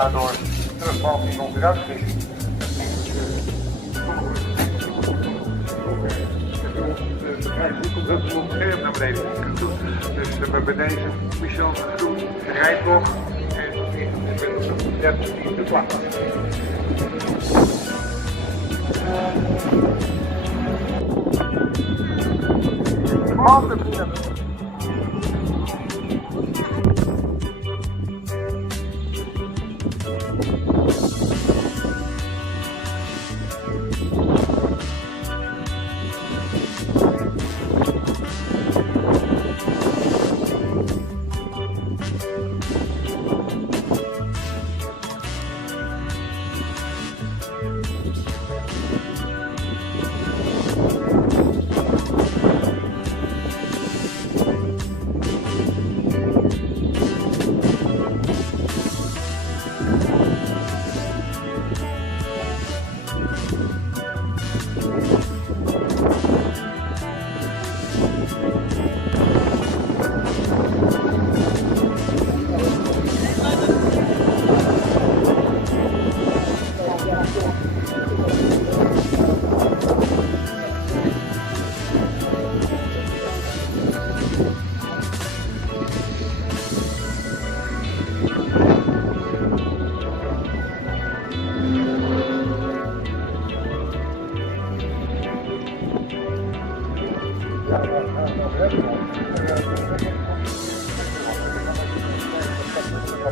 daardoor terugvalt in onze ruimtesting. Het bedrijf komt heel veel scherm naar beneden toe. Dus we hebben deze mission doen, rijblok en dat is de plak.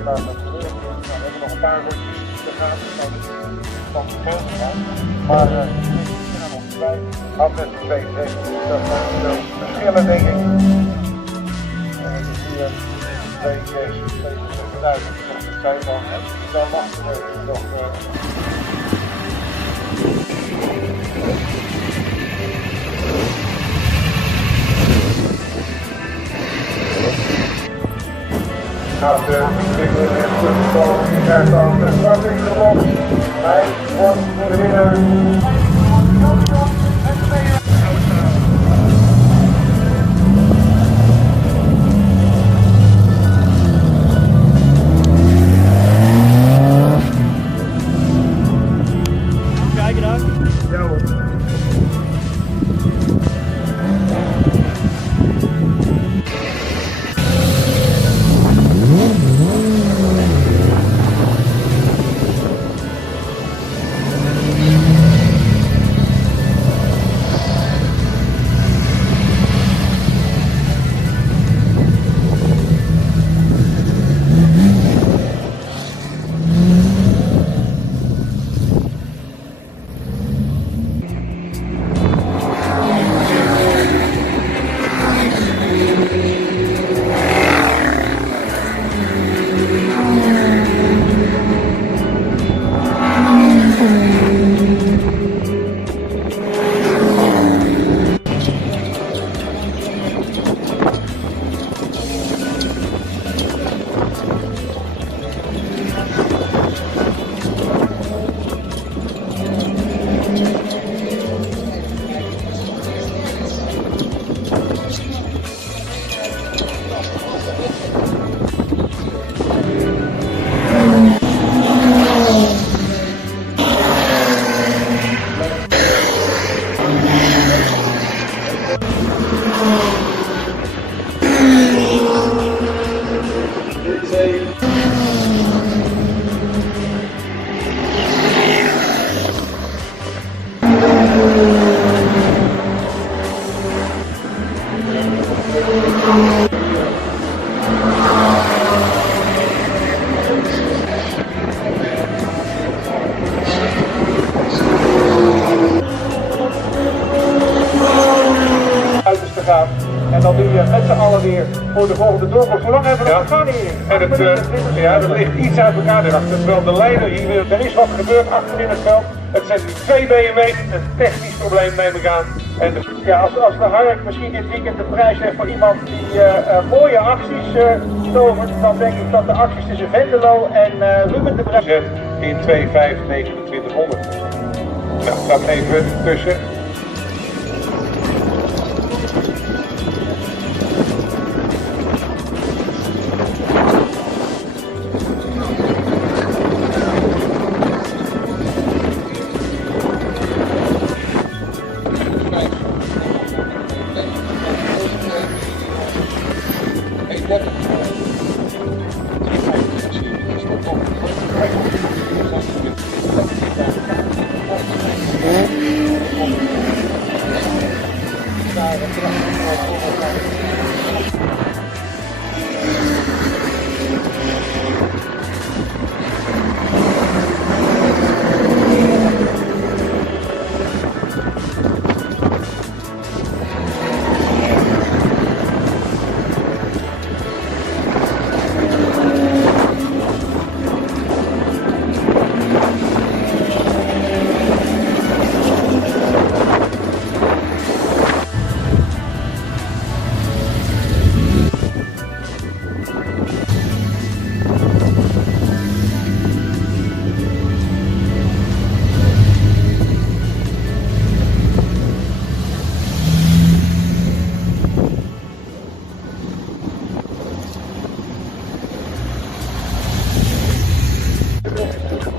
We hebben nog een paar rondjes te gaan, van de boven gaan. Maar we zijn nog niet bij. Had met de 2 dat zijn verschillen, denk ik. Dus hier 2 duizend. Dat zijn dan lastig nog. Gaat de ontwikkeling en teruggekomen, die krijgt dan de starting erop. Hij wordt voor de winnaar. Kijk dan. Ja hoor. Gaan. En dan doe je met z'n allen weer voor de volgende doorkomst. Hoe lang hebben we nog gaan hier? En dat ligt iets uit elkaar erachter. Terwijl de leider hier, er is wat gebeurd achter in het veld. Het zijn nu 2 BMW's, een technisch probleem neem ik aan. En als de Hark misschien dit weekend de prijs heeft voor iemand die mooie acties tovert, dan denk ik dat de acties tussen Venlo en Ruben de Bres in 2.5.2900. Nou, dat even tussen.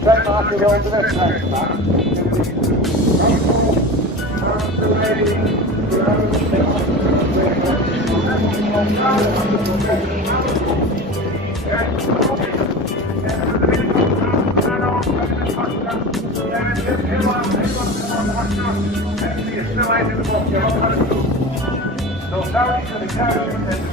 Wij maken wel de wedstrijd gemaakt. Snelheid in de bocht, ja, wat gaan we doen? Dan zou hij kunnen kruisen en de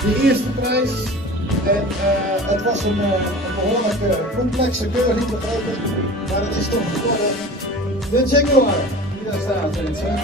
de eerste prijs. En het was een behoorlijk complexe keur, niet begrepen, maar het is toch geworden de Jaguar die daar staat, mensen.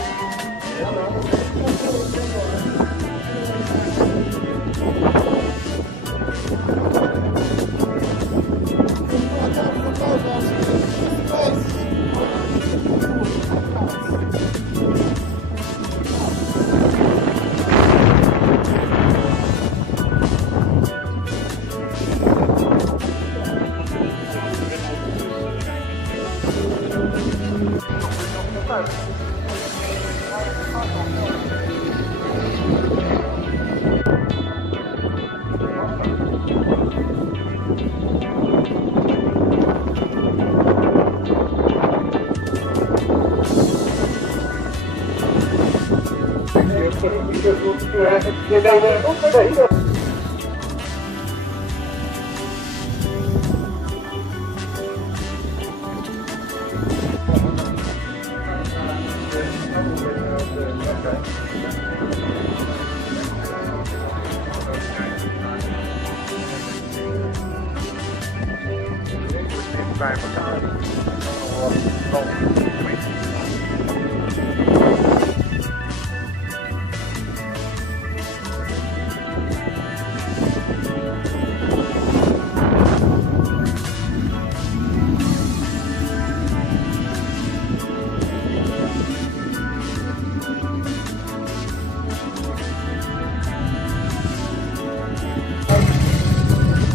bij elkaar.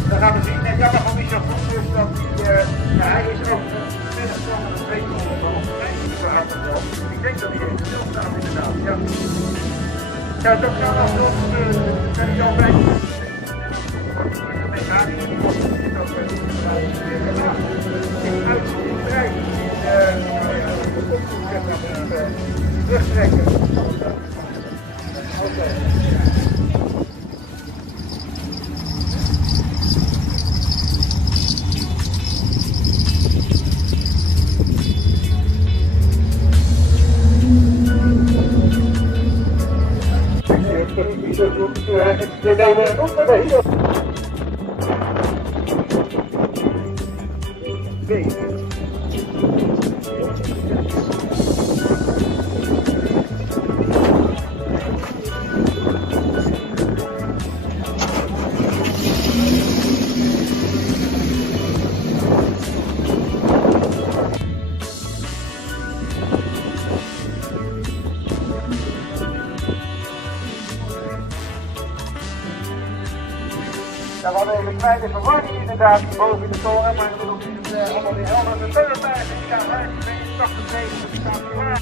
Dan gaan we zien, en jammer van Michel Voet is dat hij is ook middag van een beetje van ik denk dat hij even stilstaat inderdaad. Ja, ja dat kan alsnog ben ik al bij. Terugtrekken. Oké. Ja, we hadden even een kleine verwarring inderdaad boven in de toren, maar dat is allemaal weer helder. De tegenpartij is 89 die staat klaar.